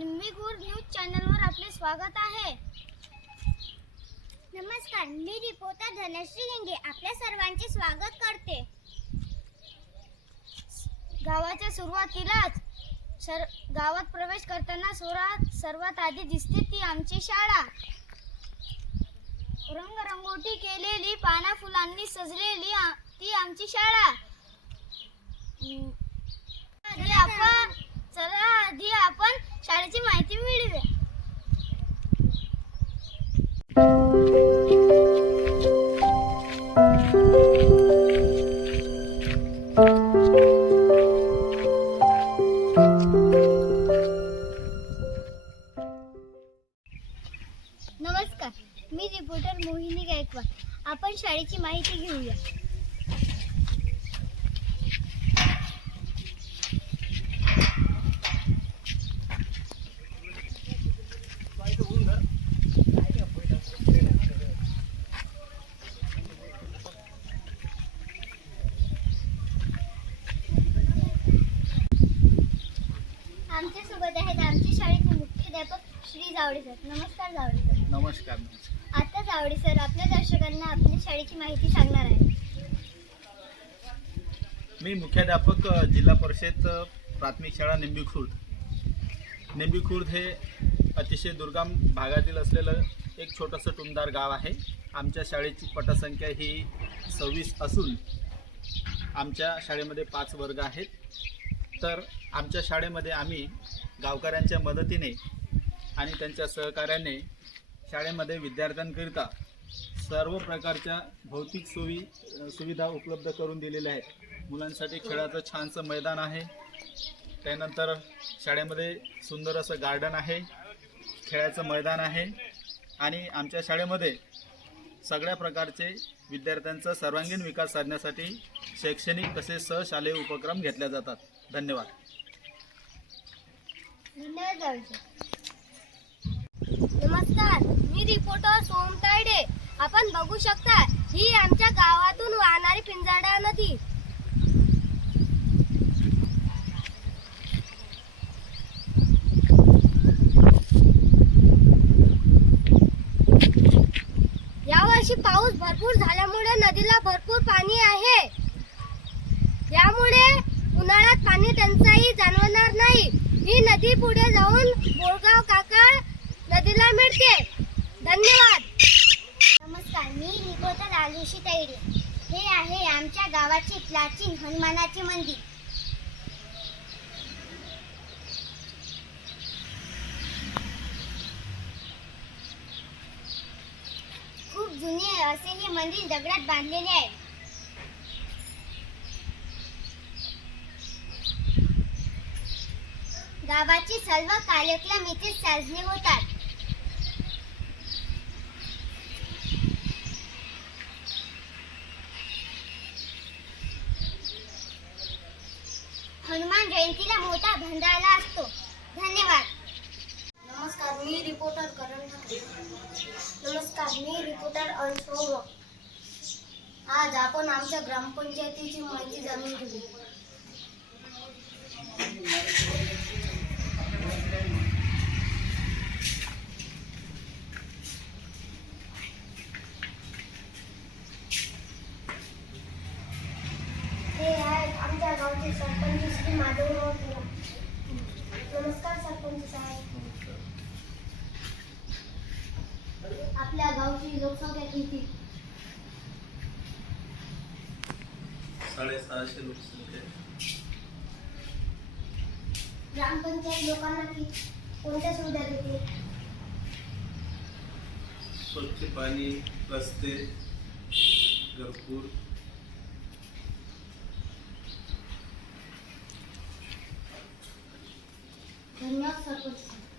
निम्मीगुड news चॅनलवर आपले स्वागत आहे. नमस्कार मी रिपोर्टर धनश्री गेंगे आपल्या सर्वांचे स्वागत करते. गावाच्या सुरुवातीलाच सर गावात प्रवेश करताना सुरात सर्वात आधी दिसते ती आमची शाळा. रंगरंगोटी केलेली पाना फुलांनी सजलेली ती आमची शाळा. आधी आपण चला आधी शाळेची माहिती मिळवूया नमस्कार मी रिपोर्टर मोहिनी गायकवाड. आपण शाळेची माहिती घेऊया आमच्यासोबत आहेत आमच्या शाळेचे मुख्याध्यापक श्री जावडे सर. नमस्कार जावडे सर. नमस्कार नमस्कार. आता जावडे सर आपल्या दर्शकांना आपल्या शाळेची माहिती सांगणार आहे. मी मुख्याध्यापक अ, जिल्हा परिषद अ, प्राथमिक शाळा निंबी खुर्द निंबी खुर्द हे अतिशय दुर्गम भागातील असलेलं एक छोटंसं टुमदार गाव आहे. आमच्या शाळेची पटसंख्या ही सव्वीस असून आमच्या शाळेमध्ये पाच वर्ग आहेत. तर आमच्या शाळेमध्ये आम्ही गावकऱ्यांच्या मदतीने आणि त्यांच्या सहकार्याने शाळेमध्ये विद्यार्थ्यांकरिता सर्व प्रकारच्या भौतिक सोयी सुविधा उपलब्ध करून दिलेल्या आहेत. मुलांसाठी खेळाचं छानसं मैदान आहे. त्यानंतर शाळेमध्ये सुंदर असं गार्डन आहे. खेळाचं मैदान आहे. आणि आमच्या शाळेमध्ये सगळ्या प्रकारचे विद्यार्थ्यांचा सर्वांगीण विकास साधण्यासाठी शैक्षणिक तसेच सहशालेय उपक्रम घेतल्या जातात. धन्यवाद धन्यवाद जावडे सर नमस्कार मी रिपोर्टर सोम तायडे आपण बघू शकता ही आमच्या गावातून वाहणारी पिंजाडा नदी. यावर्षी पाऊस भरपूर झाल्यामुळे नदीला भरपूर पाणी आहे. यामुळे उन्हाळ्यात पाणी टंचाई जाणवणार नाही. ही नदी पुढे जाऊन बोरगाव काकड नदीला मिळते धन्यवाद नमस्कार मी रिपोर्टर आलुषी हे आहे आमच्या गावाचे प्राचीन हनुमानाचे मंदिर. खूप जुने असे हे मंदिर दगडात बांधलेले आहे. गावाचे सर्व कार्यक्रम इथे साजरे होतात. हनुमान जयंतीला मोठा भंडारा असतो. धन्यवाद. नमस्कार मी रिपोर्टर करण नमस्कार मी रिपोर्टर अशोक आज आपण आमच्या ग्रामपंचायतीची माहिती जाणून घेऊ हे आहेत गावचे सरपंच श्री. नमस्कार सरपंच साहेब. आपल्या गावची लोकसंख्या किती? साडेसहाशे लोकसंख्या. ग्रामपंचायत लोकांना कोणत्या सुविधा देते? स्वच्छ पाणी रस्ते घरपूर нас запустить.